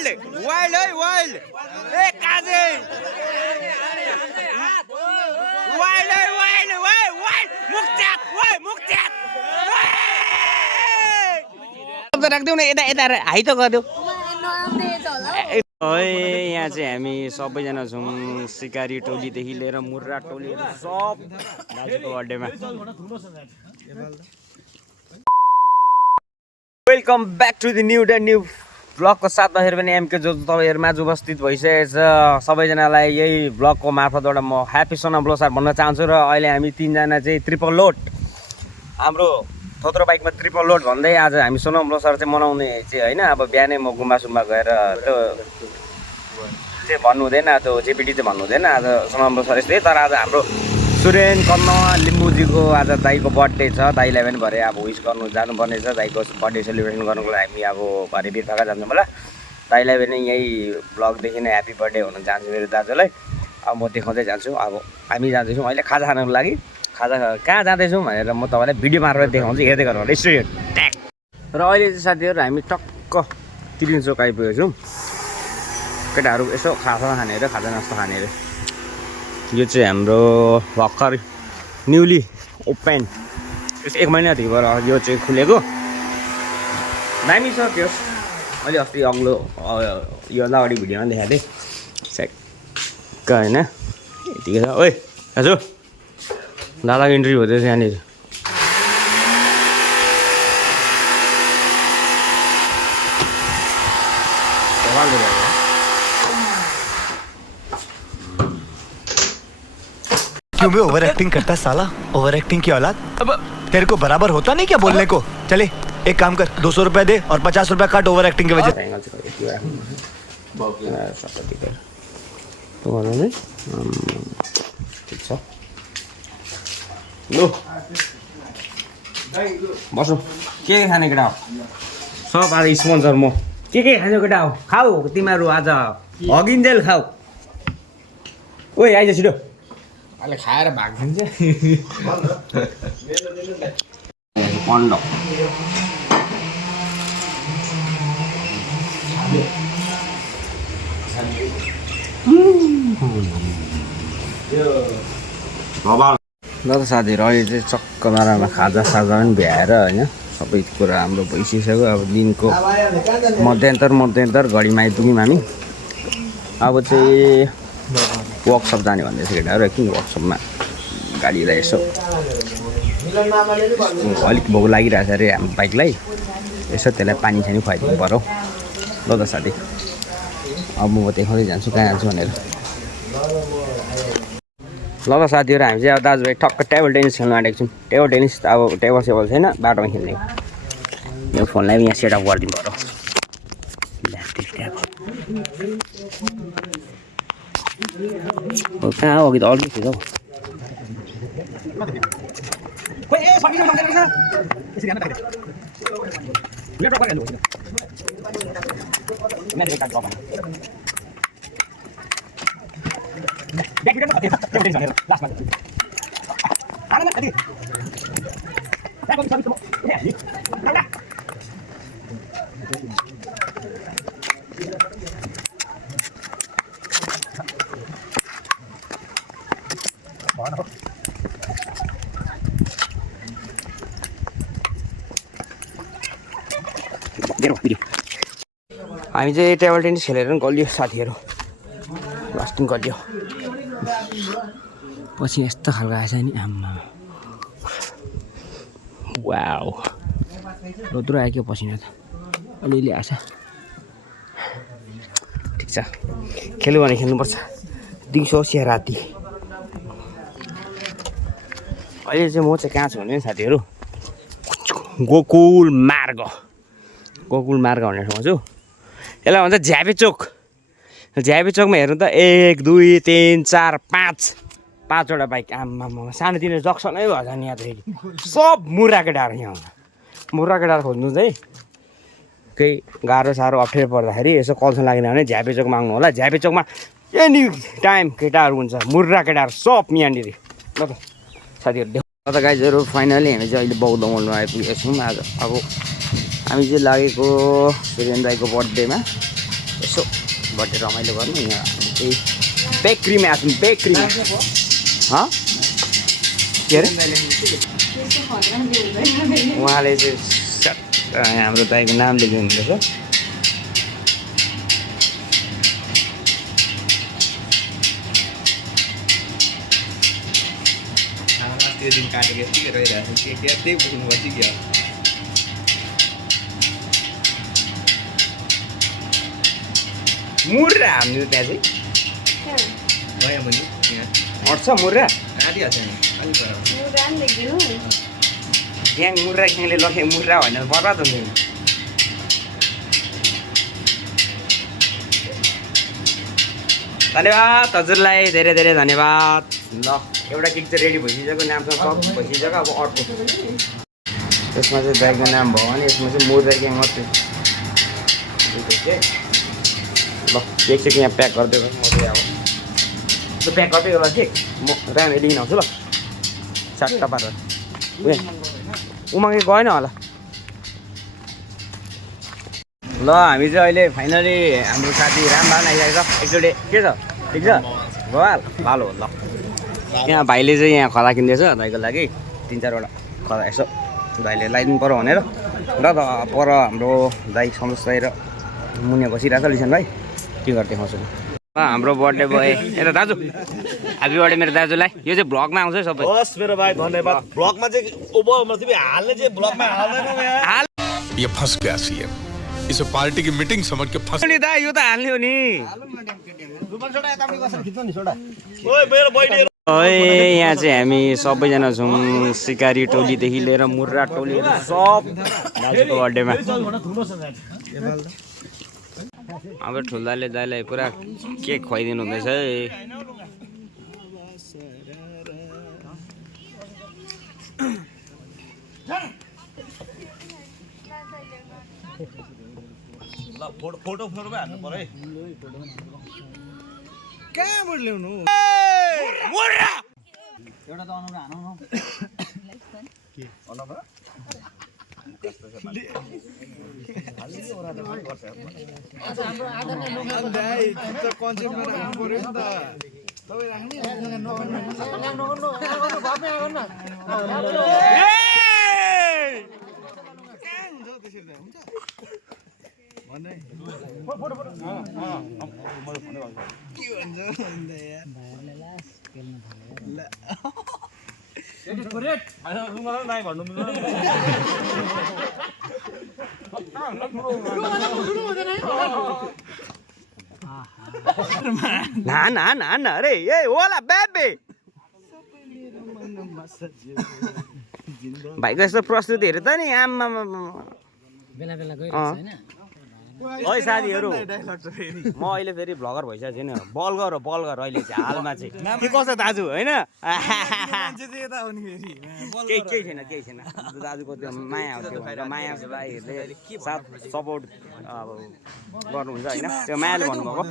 wild है wild ए काजे wild है वाइल्ड वाइल्ड मुक्त्यात शब्द राख्देऊ न यता यता हाइ त गरिदेऊ यहाँ चाहिँ हामी सबैजना छौँ सिकारी टोलीदेखि लिएर मुर्रा टोलीहरू सब दाजुको बर्थडेमा welcome back to the new ब्लगको साथमा पनि एमके जो तपाईँहरूमा उपस्थित भइसकेको छ सबैजनालाई यही ब्लगको मार्फतबाट म ह्याप्पी सोनम लोसार भन्न चाहन्छु र अहिले हामी तीनजना चाहिँ ट्रिपल लोड हाम्रो थोत्रो बाइकमा ट्रिपल लोड भन्दै आज हामी सोनम लोसार चाहिँ मनाउने चाहिँ होइन अब बिहानै म गुम्बा गएर त्यो चाहिँ भन्नु हुँदैन त्यो जेपिटी चाहिँ भन्नु हुँदैन आज सोनम लोसार यस्तै तर आज हाम्रो सुरेन कन्न लिम्बुजीको आज दाईको बर्थडे छ दाईलाई पनि भरे अब विस गर्नु जानुपर्ने छ दाईको बर्थडे सेलिब्रेसन गर्नुको लागि हामी अब भरे बिर्खा जान्छौँ होला दाईलाई पनि यही ब्लगदेखि नै ह्याप्पी बर्थडे हुन चाहन्छु मेरो दाजुलाई अब म देखाउँदै जान्छु अब हामी जाँदैछौँ अहिले खाजा खानको लागि खाजा कहाँ जाँदैछौँ भनेर म तपाईँलाई भिडियो मार्फत देखाउँछु हेर्दै गर्नु रेस्टुरेन्ट ट्याक र अहिले चाहिँ साथीहरू हामी टक्क तिरिन चोक आइपुगेको छौँ केटाहरू यसो खाजा खाने र खाजा नास्ता खाने अरे यो चाहिँ हाम्रो भर्खर न्युली ओपन एक महिनादेखि भएर यो चाहिँ खुलेको दामी छ त्यो अहिले अस्ति अग्लो योभन्दा अगाडि भिडियोमा देखाएको थिएँ स्याक्क होइन यतिकै छ ओइ दाजु दादाको इन्ट्री हुँदैछ यहाँनिर क्यों भी ओवर एक्टिंग करता है साला ओवर एक्टिंग की औलाद अब तेरे को बराबर होता नहीं क्या बोलने को चले एक काम कर 200 रुपया दे और 50 रुपया काट ओवर एक्टिंग की वजह बसो के खाने केटा हो सब आज स्पोन्सर म के खाने केटा हो खाऊ तिमीहरू आज हगिन्जेल खाऊ ओइ आइज छिटो अहिले खाएर भागिदिन्छ पन्ड ल त साथीहरू अहिले चाहिँ चक्क मारामा खाजा साजा पनि भ्याएर होइन सबै कुरा हाम्रो भइसक्यो अब दिनको मध्यन्तर घडीमा आइपुग्यौँ हामी अब चाहिँ वर्कसप जाने भन्दैछ केटाहरू एकछिन वर्कसपमा गाडीलाई यसो अलिक भोक लागिरहेछ अरे हाम्रो बाइकलाई यसो त्यसलाई पानी सानी खुवाइदिनु पऱ्यो ल त साथी अब म देखाउँदै जान्छु कहाँ जान्छु भनेर ल त साथीहरू हामी चाहिँ अब दाजुभाइ ठक्क टेबल टेनिस खेल्नु आँटेको छौँ टेबल टेनिस अब टेबल सेबल छैन बाटोमा खेल्ने यो फोनलाई पनि यहाँ सेटअप गरिदिनु पऱ्यो कहाँ हो कि त अलिक थियो हामी चाहिँ टेबल टेनिस खेलेर पनि गलियो साथीहरू लास्टिङ गलियो पछि यस्तो खालको आएछ नि आम्मा वाउ रोद्रो आयो क्या पसिना त अलिअलि आएछ ठिक छ खेल्यो भने खेल्नुपर्छ दिउँसो या राति अहिले चाहिँ म चाहिँ कहाँ छु भने साथीहरू गोकुल मार्ग भन्ने ठाउँमा छु यसलाई भन्छ झ्यापे चोकमा हेर्नु त 1 2 3 4 5वटा बाइक आम्मा सानोतिनो जक्सनै भएछ नि यहाँ त सब मुर्रा केटाहरू यहाँ मुर्रा केटाहरू खोज्नु चाहिँ केही गाह्रो साह्रो अप्ठ्यारो पर्दाखेरि यसो कल्सन लागेन भने झ्यापे चोकमा आउनु होला झ्यापे चोकमा एनी टाइम केटाहरू हुन्छ मुर्रा केटाहरू सब यहाँनिर ल त साथीहरू देख त गाइजहरू फाइनली हामी चाहिँ अहिले बौद्ध मलमा आइपुगेको छौँ आज अब हामी चाहिँ लागेको सुरेन दाईको बर्थडेमा यसो बर्थडे रमाइलो गर्नु यहाँ त्यही बेकरीमा आएको छौँ बेकरीमा के अरे उहाँले चाहिँ यहाँ हाम्रो दाइको नाम लेख्नु हुँदैछ त्यो दिन काटेको यति रहिरहेको छ के त्यही बोक्नु पर्छ कि मुर्रा हाम्रो त्यहाँ चाहिँ गयो भने यहाँ अट्छ मुर्रा आदिहाल्छ नि अलिक ग्याङ मुर्रा ग्याङले लगे मुर्रा भनेर बर्बाद हुन्छ नि धन्यवाद हजुरलाई धेरै धेरै धन्यवाद ल एउटा केक चाहिँ रेडी भइसकेको नामसँग सब भइसकेको अब अर्को यसमा चाहिँ दाइको नाम भयो भने यसमा चाहिँ मुर्रा ग्याङ मात्रै ल केक चाहिँ यहाँ प्याक गरिदिएको म चाहिँ अब त्यो प्याक गर्दै होला केक म राम्ररी लिन आउँछु ल चारवटा पारेर उमागे गएन होला ल हामी चाहिँ अहिले फाइनली हाम्रो साथी रामभान आइसकेको छ एकचोटि के छ ठिक छ भवाल भालो हो ल यहाँ भाइले चाहिँ यहाँ खला किन्दैछ दाइको लागि 3-4वटा खला यसो दाइले लगाइदिनु पऱ्यो भनेर र त पर हाम्रो दाइ सन्तोष दाइ र मुनिया बसिरहेको छ लिसन भाइ के गर्दै खाउँछु हाम्रो बर्थडे बोय यता दाजु ह्याप्पी बर्थडे मेरो दाजुलाई यो चाहिँ भ्लगमा आउँछ है सबै हस् मेरो भाइ धन्यवाद ब्लगमा चाहिँ ओभर तिमी हाल्ने चाहिँ ब्लगमा हाल्दैनौ यार ये फंस गया सीएम इसे पार्टी की मीटिंग समझ के फंस नि दा यो त हाल्ने हो नि ओए मेरो बहिनी ओए यहाँ चाहिँ हामी सबैजना छौँ सिकारी टोलीदेखि लिएर मुर्रा टोलीहरू सब दाजुको बर्थडेमा अब ठुल्दाले दाइलाई पुरा केक खुवाइदिनु हुँदैछ है ल फोटो हाल्नु पर्यो है कहाँबाट ल्याउनु मुर्रा एउटा त अनुरा हानौ न के अनुरा हाम्रो आदरणीय लोकदाइ त कन्सेप्टमा राख्नु पर्यो नि त तपाई राख्ने ना अरे ए होला बेबी भाइको यस्तो प्रस्तुतिहरू त नि आम्मा बेला बेला गइरहेछ हैन है साथीहरू म अहिले फेरि भ्लगर भइसकेको छैन बल्गर अहिले चाहिँ हालमा चाहिँ के कसो दाजु होइन केही छैन दाजुको त्यो माया हो त्यो र माया भाइहरूले साथ सपोर्ट अब गर्नुहुन्छ होइन त्यो मायाले भन्नुभएको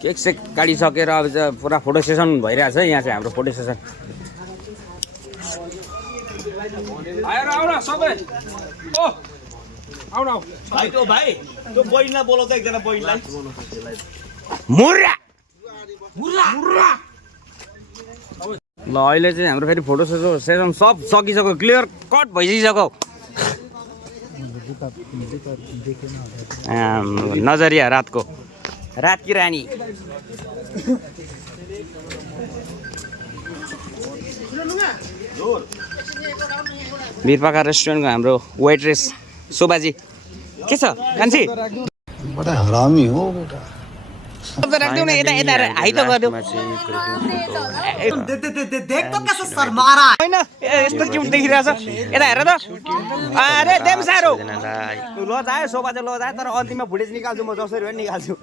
केक सेक काटिसकेर अब चाहिँ पुरा फोटो सेसन भइरहेछ यहाँ चाहिँ हाम्रो फोटो सेसन भाइ त्यो बहिनीलाई बोलाउँछ एकजना बहिनीलाई मुर्रा ल अहिले चाहिँ हाम्रो फेरि फोटो सेसन सब सकिसक्यो क्लियर कट भइसक्यो नजरिया रातको रात की रानी वीरपाका रेस्टुरेन्टको हाम्रो वेट्रेस शोभाजी के छ कान्छी बडा हरामी हो बेटा राख्दिउ न यता यता हाइ त गरिदेऊ होइन यस्तो क्युट देखिरहेछ यता हेर त अरे देम साह्रो ल जायो शोभा चाहिँ ल जायो तर अन्तिममा फुटेज निकाल्छु म जसरी पनि निकाल्छु